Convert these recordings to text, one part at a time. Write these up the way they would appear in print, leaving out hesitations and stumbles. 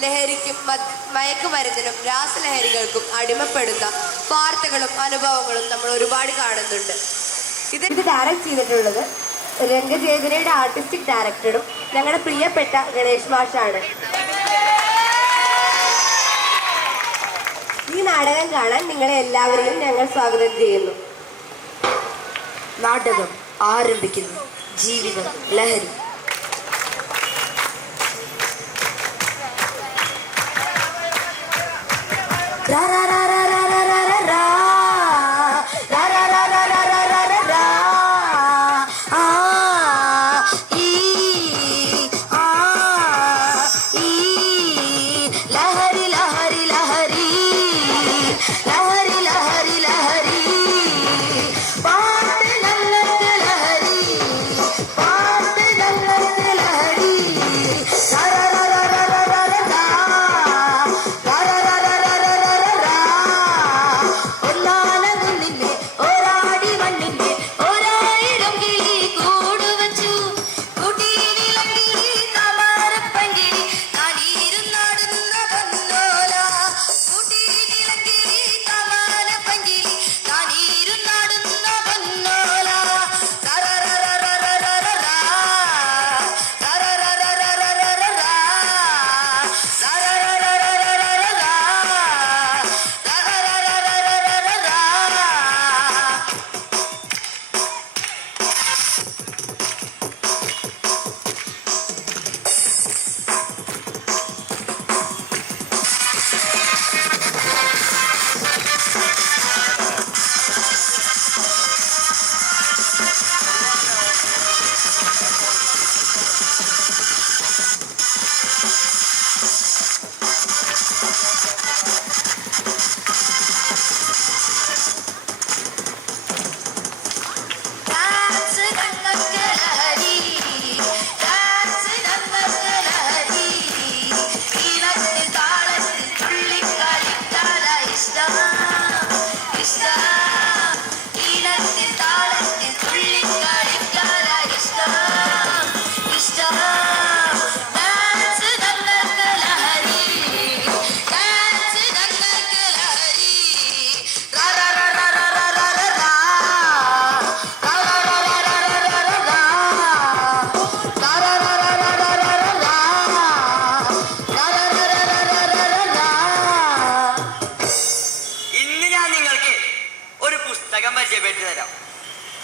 ലഹരിക്കും മയക്കുമരുന്നിനും രാസലഹരികൾക്കും അടിമപ്പെടുന്ന വാർത്തകളും അനുഭവങ്ങളും നമ്മൾ ഒരുപാട് കാണുന്നുണ്ട്. ഇത് ഡയറക്റ്റ് ചെയ്തിട്ടുള്ളത് രംഗചേതനയുടെ ആർട്ടിസ്റ്റിക് ഡയറക്ടറും ഞങ്ങളുടെ പ്രിയപ്പെട്ട ഗണേഷ് മാഷാണ്. ഈ നാടകം കാണാൻ നിങ്ങളെ എല്ലാവരെയും ഞങ്ങൾ സ്വാഗതം ചെയ്യുന്നു. നാടകം ആരംഭിക്കുന്നു. ജീവിതം ലഹരി.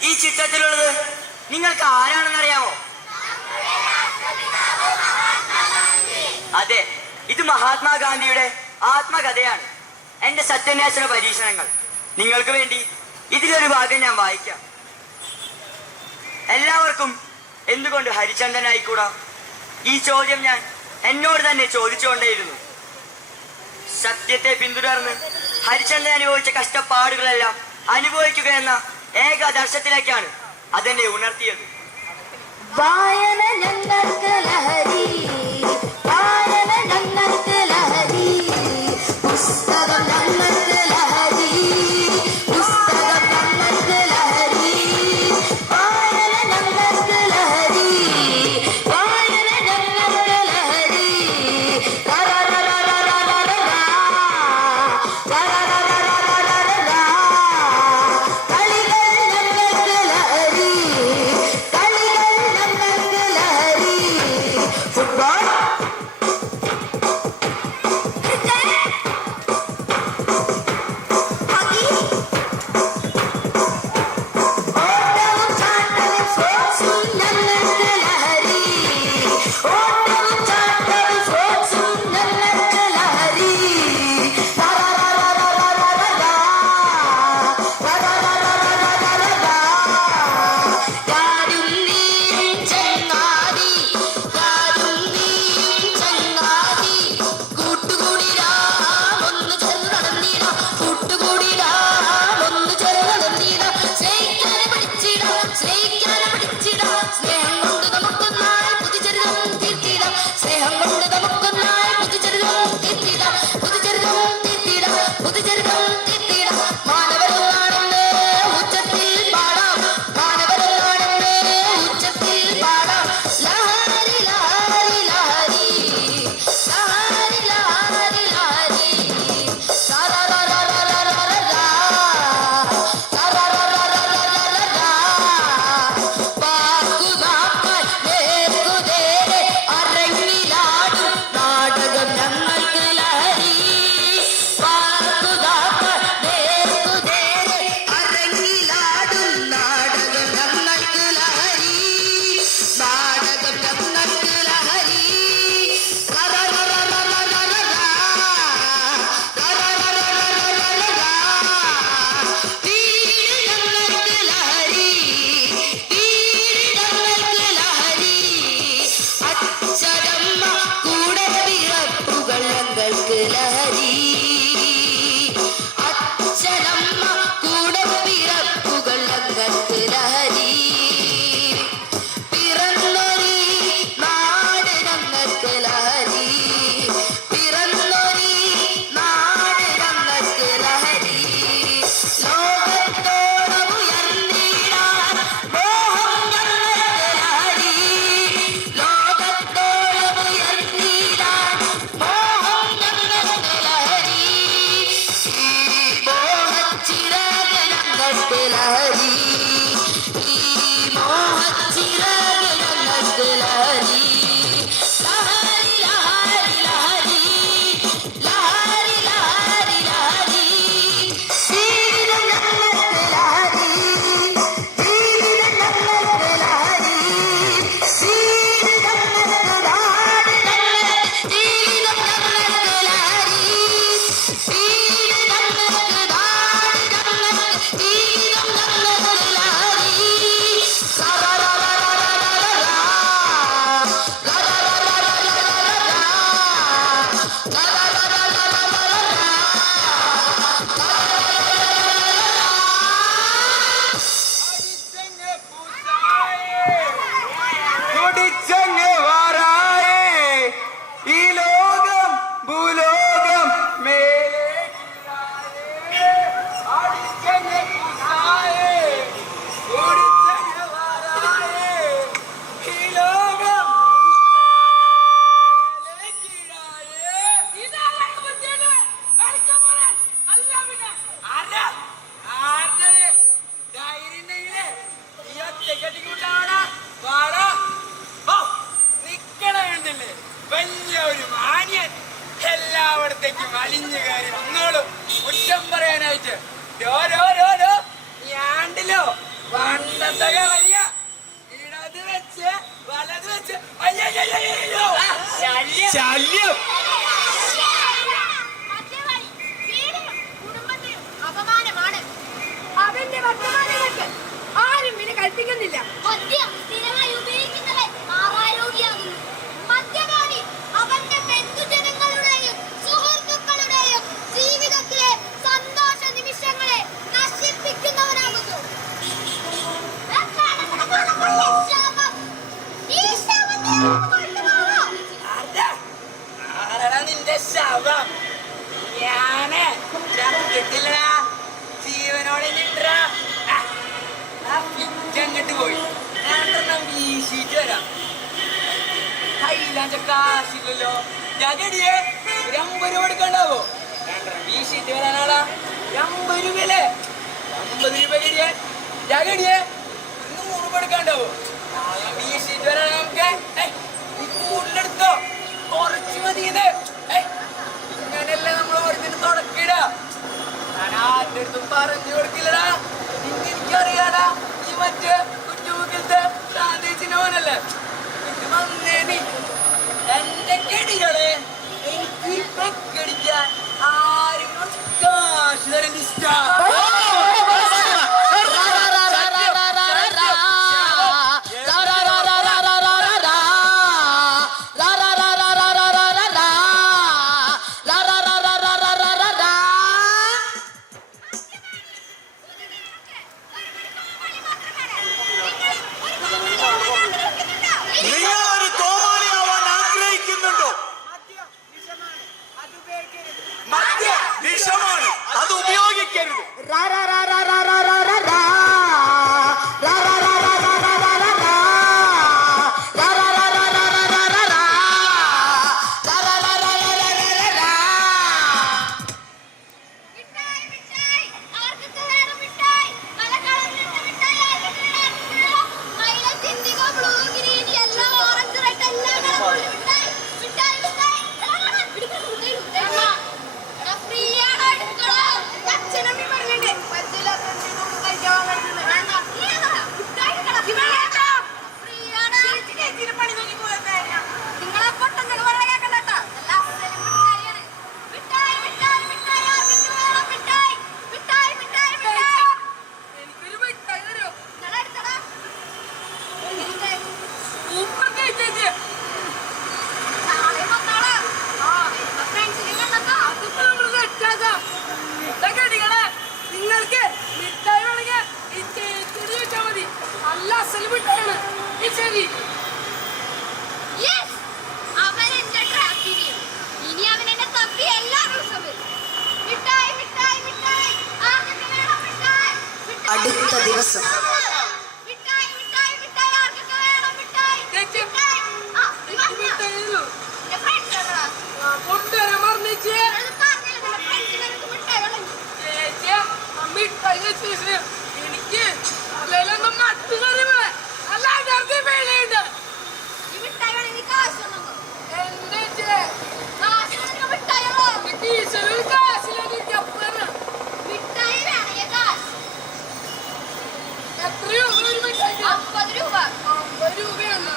ഈ ചിത്രത്തിലുള്ളത് നിങ്ങൾക്ക് ആരാണെന്നറിയാമോ? അതെ, ഇത് മഹാത്മാഗാന്ധിയുടെ ആത്മകഥയാണ്. എന്റെ സത്യാന്വേഷണ പരീക്ഷണങ്ങൾ. നിങ്ങൾക്ക് വേണ്ടി ഇതിലൊരു ഭാഗം ഞാൻ വായിക്കാം. എല്ലാവർക്കും എന്തുകൊണ്ട് ഹരിചന്ദനായിക്കൂടാ? ഈ ചോദ്യം ഞാൻ എന്നോട് തന്നെ ചോദിച്ചുകൊണ്ടേയിരുന്നു. സത്യത്തെ പിന്തുടർന്ന് ഹരിചന്ദൻ അനുഭവിച്ച കഷ്ടപ്പാടുകളെല്ലാം അനുഭവിക്കുക എന്ന ഏകദർശത്തിലേക്കാണ് അതെന്നെ ഉണർത്തിയത്. വായന ഞങ്ങൾക്ക് ലഹരി, വായന ഞങ്ങൾക്ക് ലഹരി, പുസ്തകം ഞങ്ങൾക്ക് ലഹരി, പുസ്തകം ഞങ്ങൾക്ക് ലഹരി, വായന ഞങ്ങൾക്ക് ലഹരി, വായന ഞങ്ങൾക്ക് ലഹരി. Football. അകത്തേക്ക് വലിഞ്ഞു കയറി വന്നോളൂ കുറ്റം പറയാനായിട്ട്. ഞാണ്ടിലോ പണ്ടത്തെ കളരിയ ഇടത് വെച്ച് വലത് വെച്ച് അയ്യോ ശല്യം. അപമാനമാണ് അവന്റെ വർത്തമാനങ്ങൾക്ക് ആരും പിന്നെ കൽപ്പിക്കുന്നില്ല. മദ്യം സ്ഥിരമായി ഉപയോഗിക്കുന്നവൻ ആരോഗ്യമാകുന്നു. മദ്യപാനി അവന്റെ ബന്ധുജനങ്ങളുടെയും സുഹൃത്തുക്കളുടെയും ജീവിതത്തിലെ സന്തോഷ നിമിഷങ്ങളെ നശിപ്പിക്കുന്നവനാകുന്നു. നിന്റെ ശവം ഞാന് ചത്തിട്ടില്ലടാ, ജീവനോടെ നിன்றാ. അങ്ങോട്ട് പോയി രണ്ടെണ്ണം വീശിട്ട് വരാം. കയ്യിലാച്ച കാശില്ലല്ലോ. ജഗടിയെ ഒരു 50 രൂപ എടുക്കണ്ടാവോ? രണ്ടെണ്ണം വീശിട്ട് വരാനാടാ. 50 രൂപയല്ലേ? 50 രൂപ കടിയെ ജഗടിയെ 100 രൂപ എടുക്കാണ്ടാവോ? നാളെ വീശിട്ട് വരാൻ നമുക്ക് കൂടുതലെടുത്തോ, കുറച്ച് മതി. ഇത് ഇങ്ങനെയല്ല നമ്മൾ ഓരോത്തിന് തുടക്കിട. ഞാൻ ആരുടെ അടുത്തും പറഞ്ഞു കൊടുക്കില്ലടാ. എനിക്കറിയാടാ, ഈ മറ്റേ കുറ്റുമുക്കിലത്തെ ശാന്തിച്ചിനോനല്ലേ ഇത് വന്നേനി. എന്റെ കെടികളെ എനിക്ക് പെക്കടിക്കാൻ ആരും കാശ് തരേണ്ട ഇഷ്ടം. അത് ഉപയോഗിക്കരുത്. നിങ്ങൾക്ക് മിഠായി വേണമെങ്കിൽ ഈ ചേച്ചി വെച്ചാൽ മതി. നല്ല അസല് മിഠായിയാണ് ഈ ശരി. അവൻ എന്റെ ട്രാക്കിന് ഇനി അവൻ എന്നെ തപ്പി എല്ലാ ദിവസവും വരും. മിഠായി മിഠായി മിഠായി ആർക്കൊക്കെ വേണം മിഠായി? അടുത്ത ദിവസം മിഠായി മിഠായി മിഠായി ആർക്കൊക്കെ വേണം മിഠായി? ചേച്ചി മിഠായി ആ മിഠായി തരൂ. എന്റെ ഫ്രണ്ട്സ് ഉണ്ടോ? കൊണ്ടുവരാൻ പറഞ്ഞേച്ചി. അത് പറഞ്ഞില്ല നിന്റെ ഫ്രണ്ട്സിന് എനിക്ക് മിഠായി വേണം. ചേച്ചി മിഠായി ചേച്ചി എനിക്ക് അതിലൊന്നും മട്ടു കറി വേണം. അല്ല അകർത്തി വേളയുണ്ട്. ഈ മിഠായി വേണമെങ്കിൽ കാശ് തന്നോ? എന്റെ കാശ് തന്ന മിഠായി വേണോ? ടീച്ചറൊരു കാശിലേക്ക് അപ്പുറം മിഠായി വേണമെങ്കിൽ കാശ് എത്ര രൂപ ഒരു മിഠായി? 50 രൂപ. 50 രൂപയാണ്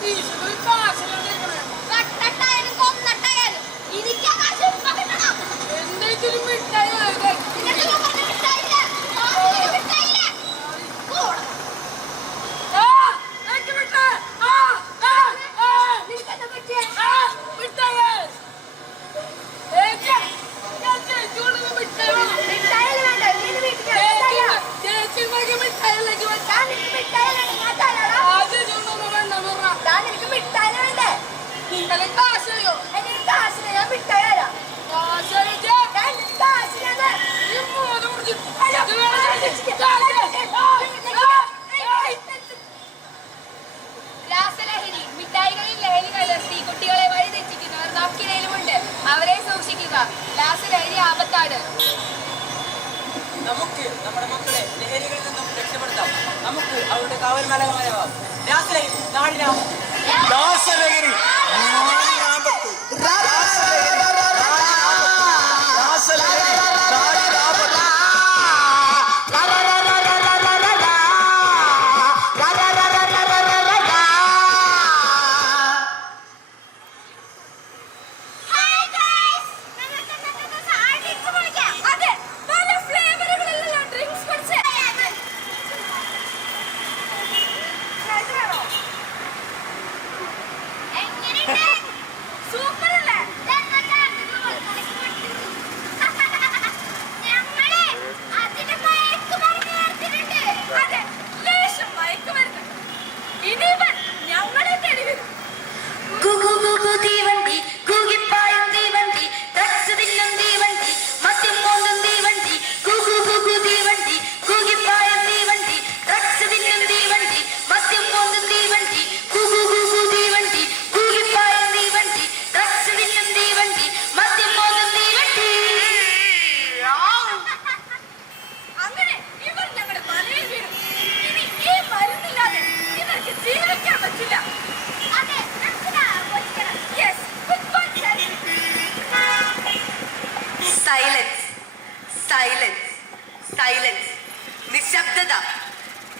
ടീച്ചറൊരു കാശിലേക്ക് കട്ടട്ടായാലും കൊന്നട്ടായാലും എനിക്ക് ആ കാശ് ഇപ്പൊ കിട്ടണം. എന്റെ ഒരു മിഠായി നിനക്ക് ഞാൻ പറഞ്ഞ മിഠായില്ല. കാശിന് മിഠായില്ല. പോടാ. നിനക്കെന്താ പറ്റിയെ? മിഠായില് വേണ്ട. നീ ഇന്ന് വീട്ടിൽ മിഠായില്ല. ഞാൻ നിനക്ക് മിഠായില്ല. ഞാൻ തരാടാ. ഞാൻ നിനക്ക് മിഠായില് വേണ്ടേ? എനിക്ക് കാശില്ല. ഞാൻ മിഠായി തരാം. ഞാൻ നിനക്ക് കാശില്ലാന്ന്. രാസലഹരി മിഠായികളിൽ ലഹരി കലർത്തി കുട്ടികളെ വഴിതെറ്റിക്കുന്നവർ നമുക്കിടയിലുമുണ്ട്. അവരെ സൂക്ഷിക്കുക. രാസലഹരി ആപത്താണ്. നമുക്ക് നമ്മുടെ മക്കളെ ലഹരികളിൽ നിന്നും രക്ഷപ്പെടുത്താം. നമുക്ക് അവരുടെ കാവൽമലകമായാവാം. രാസലഹരി നാടിനാവും. ദാസലഹരി നാടിനാപത്ത്. സൈലൻസ് സൈലൻസ്, നിശബ്ദത.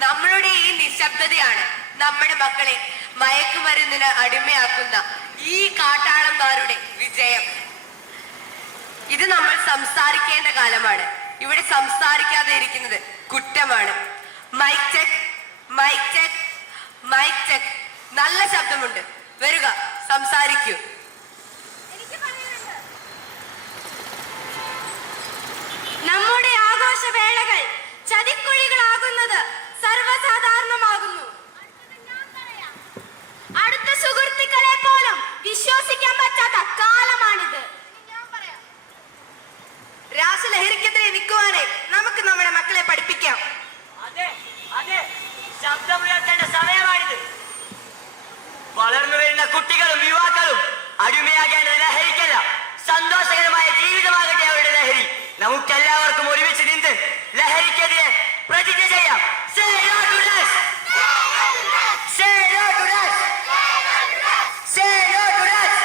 നമ്മളുടെ ഈ നിശബ്ദതയാണ് നമ്മുടെ മക്കളെ മയക്കുമരുന്നിന് അടിമയാക്കുന്ന ഈ കാട്ടാളന്മാരുടെ വിജയം. ഇത് നമ്മൾ സംസാരിക്കേണ്ട കാലമാണ്. ഇവിടെ സംസാരിക്കാതെ ഇരിക്കുന്നത് കുറ്റമാണ്. Mic check, mic check, mic check. നല്ല ശബ്ദമുണ്ട്. വരിക, സംസാരിക്കൂ. നമ്മുടെ ആഘോഷവേളകൾ ചതിക്കുഴികളാകുന്നത് സർവ്വസാധാരണമാകുന്നു. അടുത്ത സുഹൃത്തുക്കളെ പോലും വിശ്വസിക്കാൻ പറ്റാത്ത കാലമാണിത്. രാസലഹരിക്കെതിരെ നിൽക്കുവാനേ നമുക്ക് നമ്മുടെ മക്കളെ പഠിപ്പിക്കാം. അതെ അതെ, ശബ്ദമുയർത്തേണ്ട സമയമാണിത്. വളർന്നു വരുന്ന കുട്ടികളും യുവാക്കളും അടിമയാകേണ്ടത് ലഹരിക്കല്ല, സന്തോഷകരമായ ജീവിതമാകട്ടെ അവരുടെ ലഹരി. നമുക്കെല്ലാവർക്കും ഒരുമിച്ച് നിന്ന് ലഹരിക്കെതിരെ പ്രതിജ്ഞ ചെയ്യാം. Say no to drugs. Say no to drugs. Say no to drugs.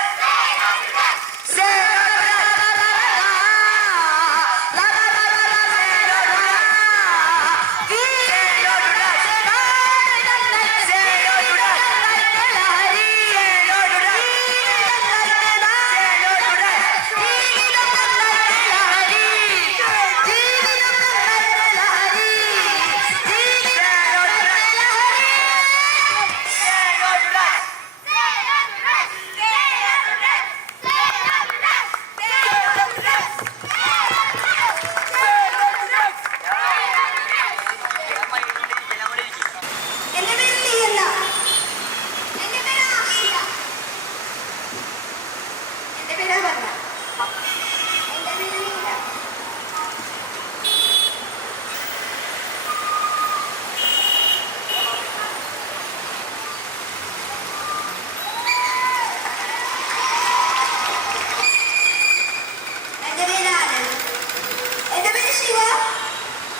Say no to drugs.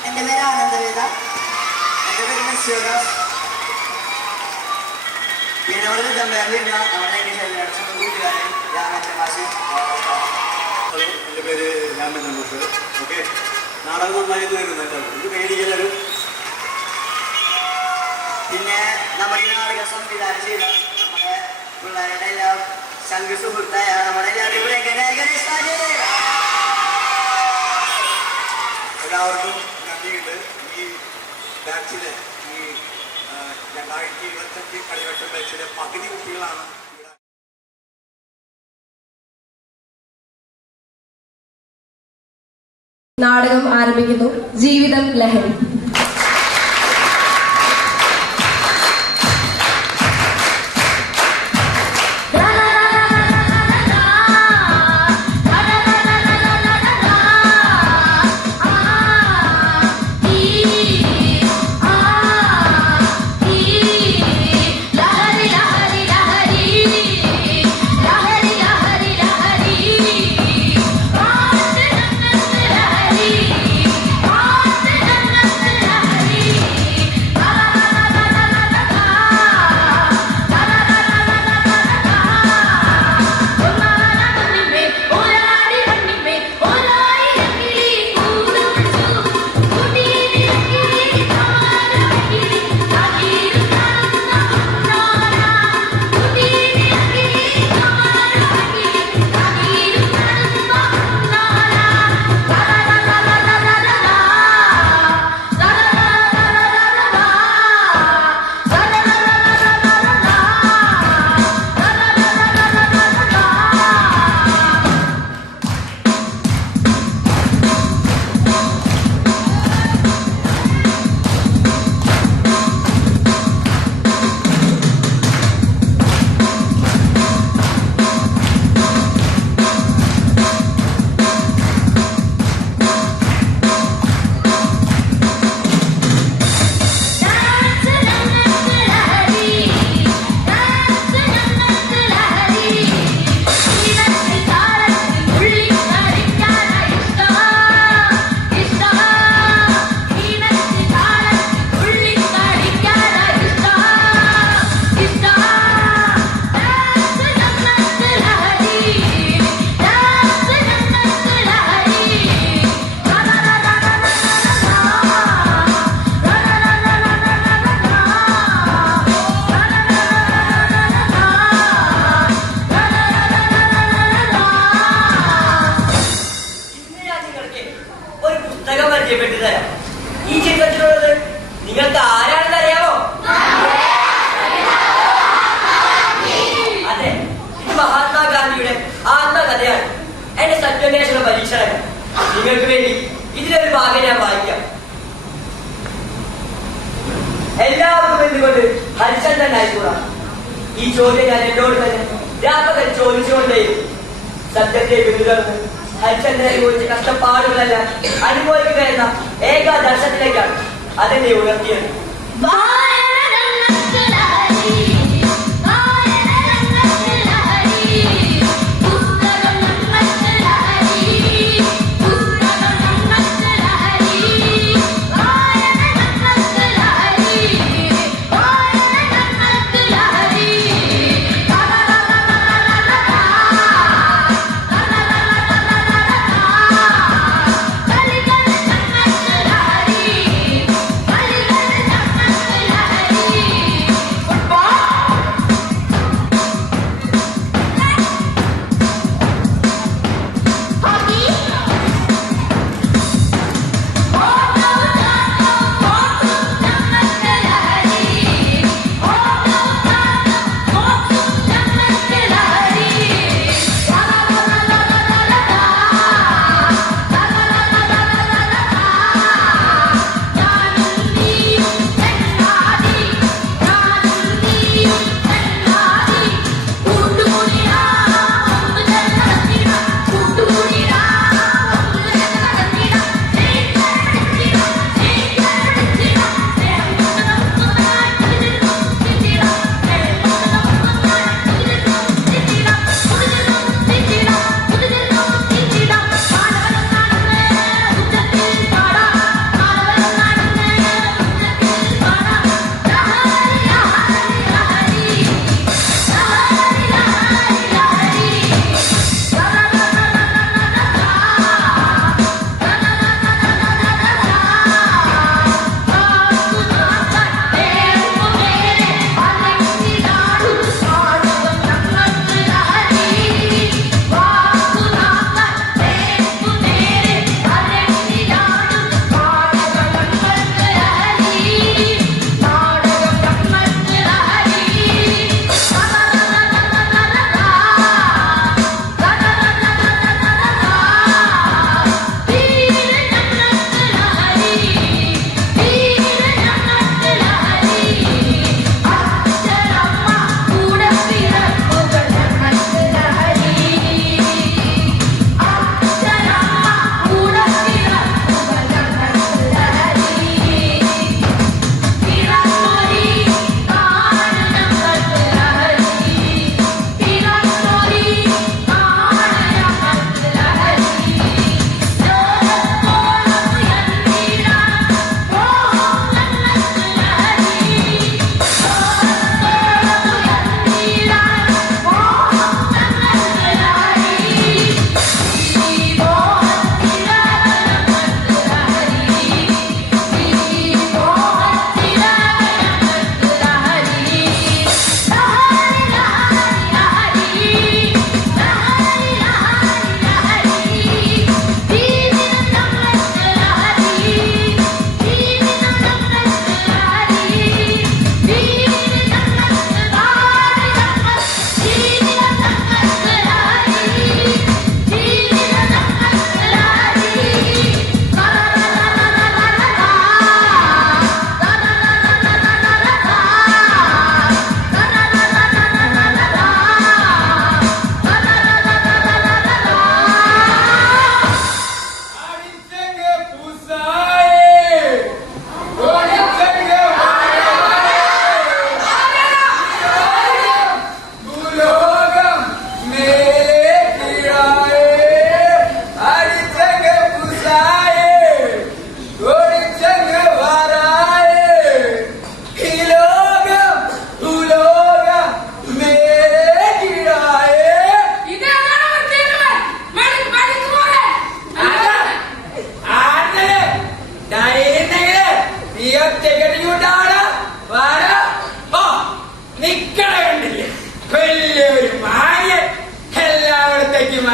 എന്റെ പേര് ആനന്ദവേദ. എന്റെ പേര് ശിവദാസ്. പിന്നെ അവിടെ കൂട്ടുകാരൻ രാമേന്ദ്രമാശി. ഹലോ, എൻ്റെ പേര് രാമേന്ദ്രമാഷ്. ഓക്കെ, നാടകം നന്നായി വരുന്നുണ്ട്. ഇത് പേടിക്കലൊരു. പിന്നെ നമ്മുടെ ഈ നാടക സംവിധാനം ചെയ്ത നമ്മുടെ പിള്ളേരുടെ എല്ലാം സംഘ സുഹൃത്തായ നമ്മുടെ എല്ലാവർക്കും നന്ദിയുണ്ട്. ഈ ബാച്ചിലെ ഈ 2025 കളിവട്ടം ബാച്ചിലെ പകുതി കുട്ടികളാണ്. നാടകം ആരംഭിക്കുന്നു. ജീവിതം ലഹരി. Love എന്റെ സത്യാന്വേഷണ പരീക്ഷണങ്ങൾ. നിങ്ങൾക്ക് വേണ്ടി ഇതിലൊരു ഭാഗം ഞാൻ വായിക്കാം. എല്ലാവർക്കും എന്തുകൊണ്ട് ഹരിചന്ദ്രൻ ആയിക്കൂടാ? ഈ ചോദ്യം ഞാൻ എന്നോട് തന്നെ രാപ്പകൽ ചോദിച്ചുകൊണ്ടേയിരുന്നു. സത്യത്തെ പിന്തുടർന്ന് ഹരിചന്ദ്രനെ കുറിച്ച് കഷ്ടപ്പാടുകളെല്ലാം അനുഭവിക്കുക എന്ന ഏകാദർശത്തിലേക്കാണ് അതെന്നെ ഉയർത്തിയത്.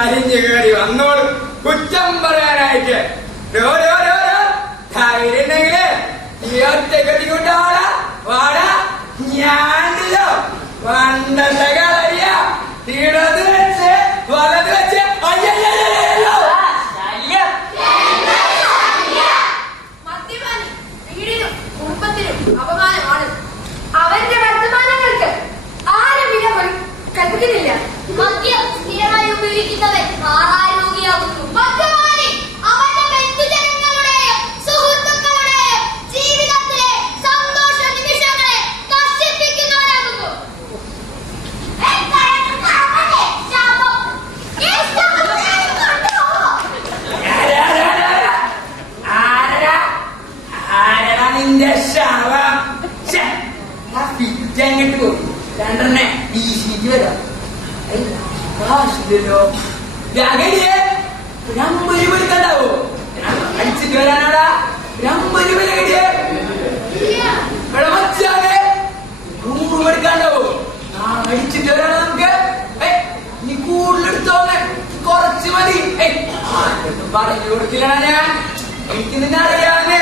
അരിഞ്ഞു കയറി വന്നോളൂ കുറ്റം പറയാനായിട്ട്. ധൈര്യണ്ടെങ്കില് ഈ ഒറ്റക്കെട്ടി കൊണ്ടാളാ വാടാ. ഞാനില്ലോ പണ്ടത്തെ കളറിയ ഇടത് വെച്ച് വലത് വെച്ച് അയ്യ കാശില്ലല്ലോ. ഒരു 50 രൂപ എടുക്കണ്ടാവോ? അടിച്ചിട്ട് വരാനാടാ. ഒരു 50 രൂപ കടിയേ. ഇവിടെ മച്ചാകെ 100 രൂപ എടുക്കാണ്ടാവോ? അടിച്ചിട്ട് വരാനാ നമുക്ക്. നീ കൂടുതലെടുത്തോന്നെ, കുറച്ച് മതി. പറഞ്ഞു കൊടുക്കില്ല ഞാൻ. എനിക്ക് നിന്നെ അറിയാവുന്നേ.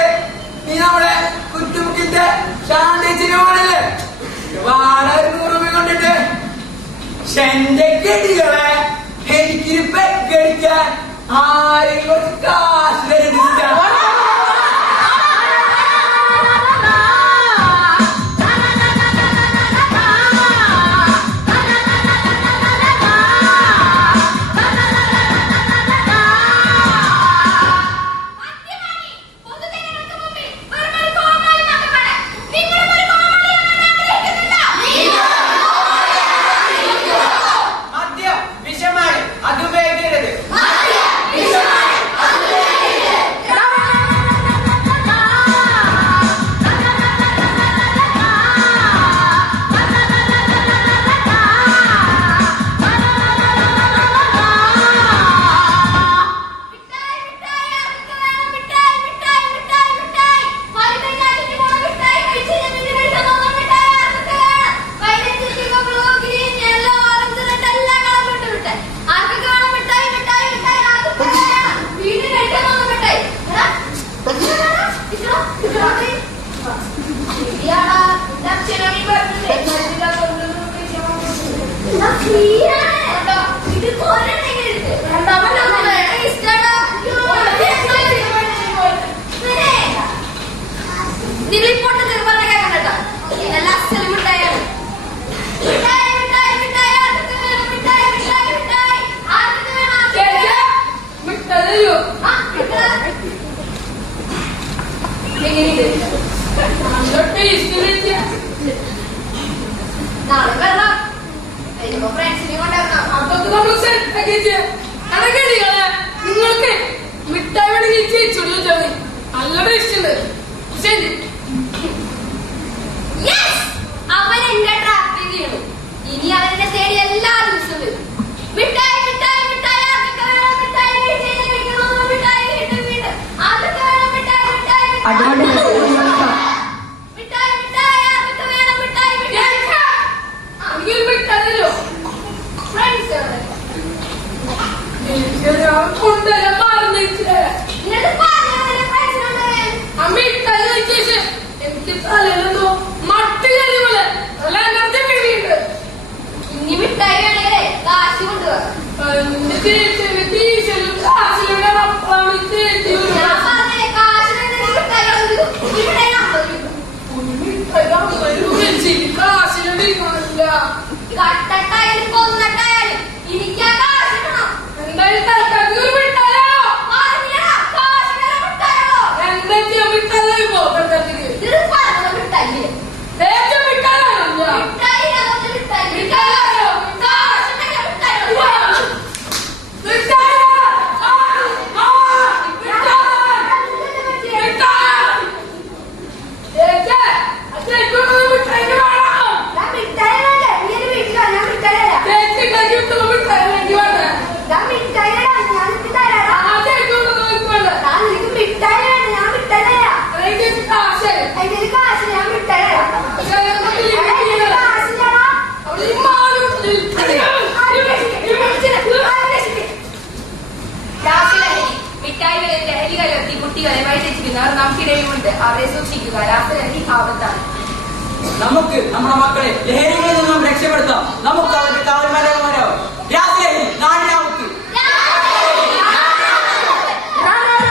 നീ നമ്മളെ കുറ്റുമുക്കിന്റെ ശാന്തേച്ചിന് പോകണല്ലേ? വാടക 100 രൂപ കൊണ്ടിട്ട് എന്റെ കെടികളെ എനിക്ക് പെക്കടിക്കാൻ ആരെങ്കിലും കുറച്ച് കാശ് തരുന്നില്ല. നിങ്ങൾക്ക് മിഠായി വേണമെങ്കിൽ ചേച്ചോട് ചോദിച്ചാൽ മതി. നല്ല ടേസ്റ്റ് ഉണ്ട്. ശരി, അവൻ എന്റെ ട്രാക്കിംഗ് ചെയ്യണം. ഇനി അവനെ തേടി എല്ലാ ദിവസവും വരും. മിഠായി മിഠായി മിഠായി ആർക്കൊക്കെ വേണം? മിഠായി മിഠായി വീണ്ടും വീണ്ടും ആർക്കൊക്കെ വേണം? മിഠായി മിഠായി മിഠായി മിഠായി ആർക്കൊക്കെ വേണം? മിഠായി മിഠായി മിഠായില്ലോ ഫ്രണ്ട്സ് കൊണ്ടല്ല പറഞ്ഞേ. അമ്മ ഇട്ടായി എനിക്ക് തലയിലെന്തോ മട്ട് കയറി പോലെ നല്ല എനർജി വീണിട്ടുണ്ട്. ഇനി മിഠായി വേണേ കാശ് കൊണ്ടുപോകാം. എന്റെ ചേച്ചിയുടെ ടീച്ചറും കാശിലൂടെ അപ്പളാണ് ചേച്ചി ഞാൻ പറഞ്ഞേ കാശ് മിഠായി ഇവിടെ കാശിലൂടെ ഇല്ല. കട്ടട്ടായാലും കൊന്നട്ടായാലും എനിക്ക് ആ കാശ് കിട്ടണം. എന്തായാലും തൽക്കാലത്ത് ഒരു മിഠായിയാണോ? എന്താ ചെയ്യാൻ മിഠായിപ്പോ തൽക്കാലത്തേക്ക് ഇത് പറഞ്ഞ മിഠായി ഏറ്റവും മിഠായിയാണോ? മിഠായി മിഠായി മിഠായിയാണോ? കുട്ടികളെ വഴിതെറ്റിക്കുന്നവർ നമുക്കിടയിലുണ്ട്. അവരെ സൂക്ഷിക്കുക. രാത്രി ആപത്താണ്. നമുക്ക് നമ്മുടെ മക്കളെ ലഹരികളിൽ നിന്നും രക്ഷപ്പെടുത്താം. നമുക്ക് അവർക്ക് കാവൽമാരാകുമാരോ. രാത്രി നാടിനാവത്ത് നമുക്ക്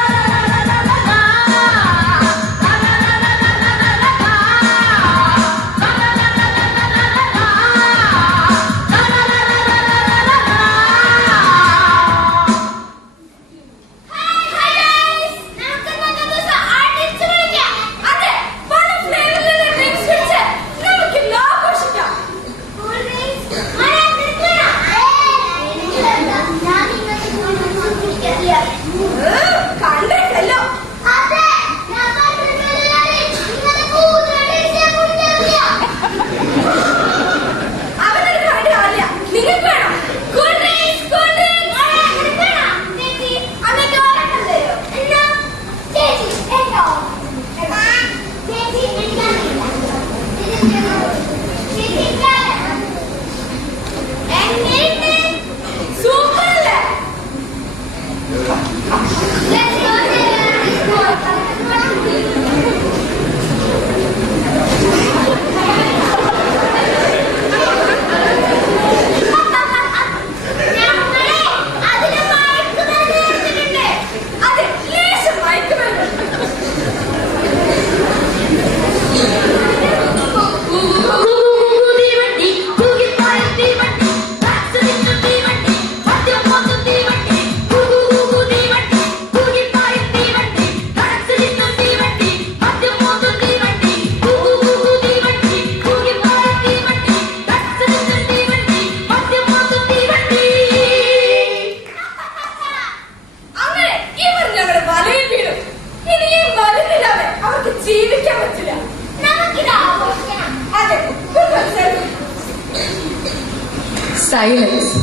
സൈലൻസ്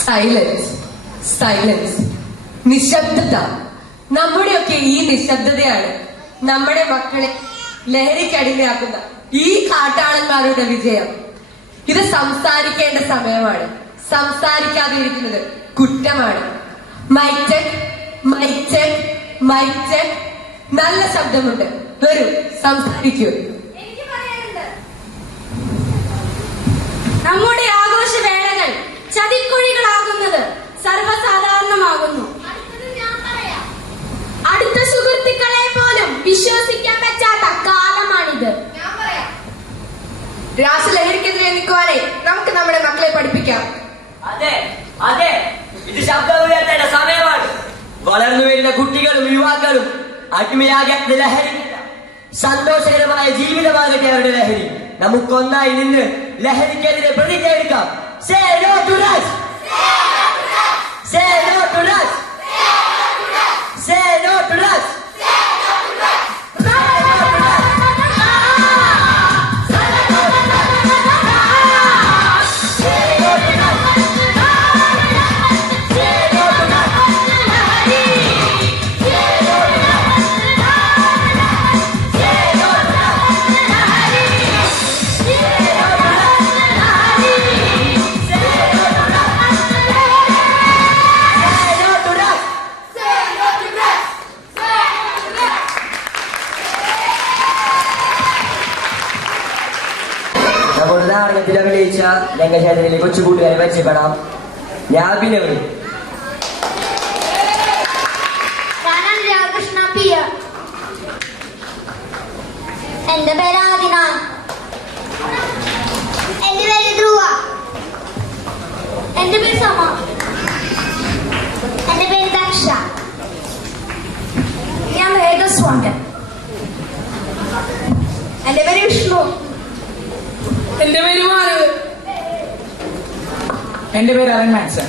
സൈലൻസ് സൈലൻസ്. നിശബ്ദത. നമ്മുടെയൊക്കെ ഈ നിശബ്ദതയാണ് നമ്മുടെ മക്കളെ ലഹരിക്കടിമയാക്കുന്ന ഈ കാട്ടാളന്മാരുടെ വിജയം. ഇത് സംസാരിക്കേണ്ട സമയമാണ്. സംസാരിക്കാതെ ഇരിക്കുന്നത് കുറ്റമാണ്. Mic check, mic check, mic check. നല്ല ശബ്ദമുണ്ട്. വരൂ, സംസാരിക്കൂ. എനിക്ക് പറയാനുണ്ട്. നമ്മുടെ ആഘോഷവേളകൾ ചതിക്കുഴികളാകുന്നത് സർവ്വസാധാരണമാകുന്നു. അടുത്ത സുഹൃത്തുക്കളെ പോലും വിശ്വസിക്കാൻ പറ്റാത്ത കാലമാണിത്. രാസലഹരിക്കെതിരെ നിൽക്കുവാനേ നമുക്ക് നമ്മുടെ മക്കളെ പഠിപ്പിക്കാം. അതെ അതെ, ഇത് ശബ്ദം ഉയർത്തേണ്ട സമയമാണ്. വളർന്നു വരുന്ന കുട്ടികളും യുവാക്കളും അടിമയാകേണ്ട ലഹരിയില്ല. സന്തോഷകരമായ ജീവിതമാകട്ടെ അവരുടെ ലഹരി. നമുക്കൊന്നായി നിന്ന് ലഹരിക്കെതിരെ പ്രതിജ്ഞ എടുക്കാം. Say no to drugs. Say no to drugs. Say no to drugs. നമ്മുടെ നാടകത്തിൽ അഭിനയിച്ച രംഗശേഖരനിലെ കൊച്ചുകൂട്ടുകാരെ പരിചയപ്പെടാം. ഞാൻ അഭിനവ്. രാമകൃഷ്ണ പിയ. എന്റെ പേര് ആദിനാൻ. എന്റെ പേര് ധ്രുവ. എന്റെ പേര് സമ. എന്റെ പേര് ദക്ഷ. ഞാൻ വേദസ്വാണ്ടൻ. എന്റെ പേര് വിഷ്ണു. എന്റെ പേര് മാനവ്. എന്റെ പേര് അലൻ മാൻസൺ.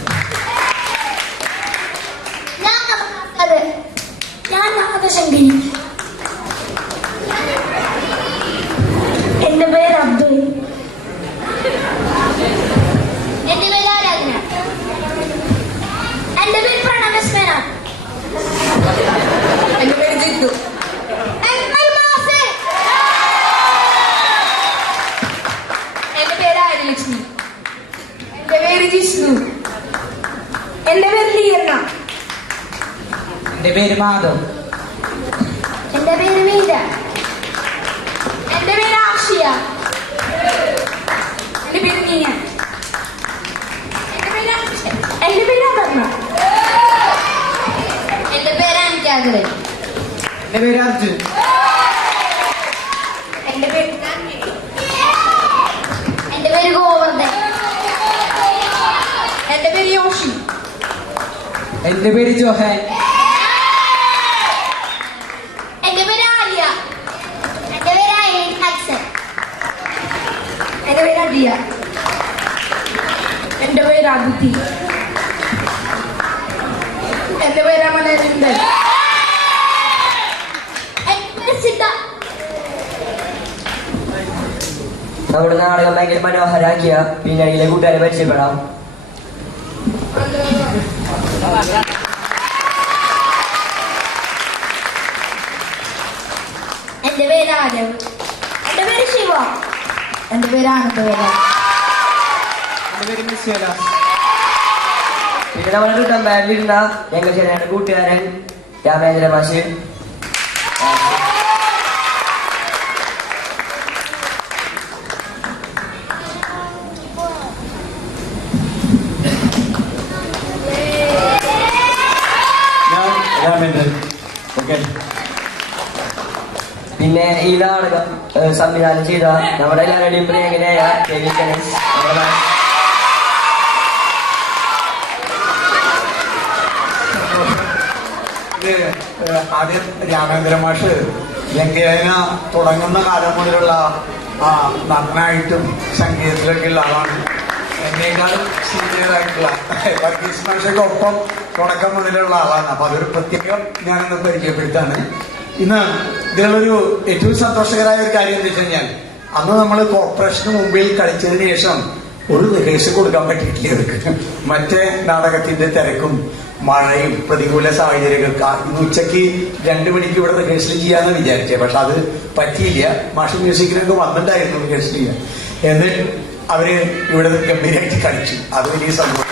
ഞാൻ നാഗശങ്കരി. എന്റെ പേര് അബ്ദുൽ. എന്റെ പേര് ആരാധന. എന്റെ പേര് പ്രണവസ്മര. എന്റെ പേര് ജിത്തു. എന്റെ പേര് ആര്യലക്ഷ്മി. എന്റെ പേര് ജിഷ്ണു. എന്റെ പേര് ലീന. എന്റെ പേര് മാധവ്. എന്റെ പേര് മീര. എന്റെ പേര് ആഷിയ. എന്റെ പേര് നീന. എന്റെ പേര് അപർണ. എന്റെ പേര് അനിക്കാഗ്രൻ. എന്റെ പേര് അർജുൻ. എന്റെ പേര് ഗോവർദ്ധൻ. എന്റെ പേര് യോഷി. എന്റെ പേര് ജോഹാൻ. എന്റെ പേര് ആലിയ. എന്റെ പേര് ഹക്സൻ. എന്റെ പേര് അദിയ. എന്റെ പേര് അദിതി. എന്റെ പേര് അമലേന്ദ്രൻ. എന്റെ പേര് സിദ്ധ. നമ്മുടെ നാടകം ഭയങ്കര മനോഹരാക്കിയ പിന്നണിയിലെ കൂട്ടുകാരെ പരിചയപ്പെടാം. എന്റെ പേര് ആരവ്. എന്റെ പേര് ശിവ. എന്റെ പേര് ആനന്ദവേല. എന്റെ പേര് മിസ്വേല. പിന്നെ നമ്മുടെ കിട്ടാൻ ബാൻഡിലിരുന്ന രംഗശേഖരന്റെ കൂട്ടുകാരൻ രാമേന്ദ്ര മാഷ്. ഞാൻ രാമേന്ദ്രൻ. ഓക്കെ. പിന്നെ ഈ നാടകം സംവിധാനം ചെയ്ത നമ്മുടെ എല്ലാവരുടെയും പ്രിയങ്കനായ കെ.വി. ഗണേശ്. ഇത് ആദ്യം രാമേന്ദ്ര മാഷ് ലങ്കേന തുടങ്ങുന്ന കാലം മുതലുള്ള നന്നായിട്ടും സംഗീതത്തിലൊക്കെയുള്ള ആളാണ്. എന്നേക്കാളും സീനിയർ ആയിട്ടുള്ള വർഗീസ് മാഷൊക്കെ ഒപ്പം തുടക്കം മുതലുള്ള ആളാണ്. അപ്പൊ അതൊരു പ്രത്യേകം ഞാനിന്ന് പരിചയപ്പെടുത്താണ്. ഇന്ന് ഇതിലുള്ളൊരു ഏറ്റവും സന്തോഷകരമായ ഒരു കാര്യം എന്താ വെച്ച് കഴിഞ്ഞാൽ, അന്ന് നമ്മൾ കോർപ്പറേഷന് മുമ്പിൽ കളിച്ചതിന് ശേഷം ഒരു റിഹേഴ്സൽ കൊടുക്കാൻ പറ്റിയിട്ടില്ല അവർക്ക്. മറ്റേ നാടകത്തിന്റെ തിരക്കും മഴയും പ്രതികൂല സാഹചര്യങ്ങൾക്ക് ഇന്ന് ഉച്ചയ്ക്ക് 2 മണിക്ക് ഇവിടെ റിഹേഴ്സൽ ചെയ്യാന്ന് വിചാരിച്ചത്. പക്ഷെ അത് പറ്റിയില്ല. മാഷ് മ്യൂസിക്കിനൊക്കെ വന്നിട്ടുണ്ടായിരുന്നു റിഹേഴ്സൽ ചെയ്യാൻ. എന്നിട്ട് അവര് ഇവിടെ ഗംഭീരമായിട്ട് കളിച്ചു. അത് വലിയ സംഭവം.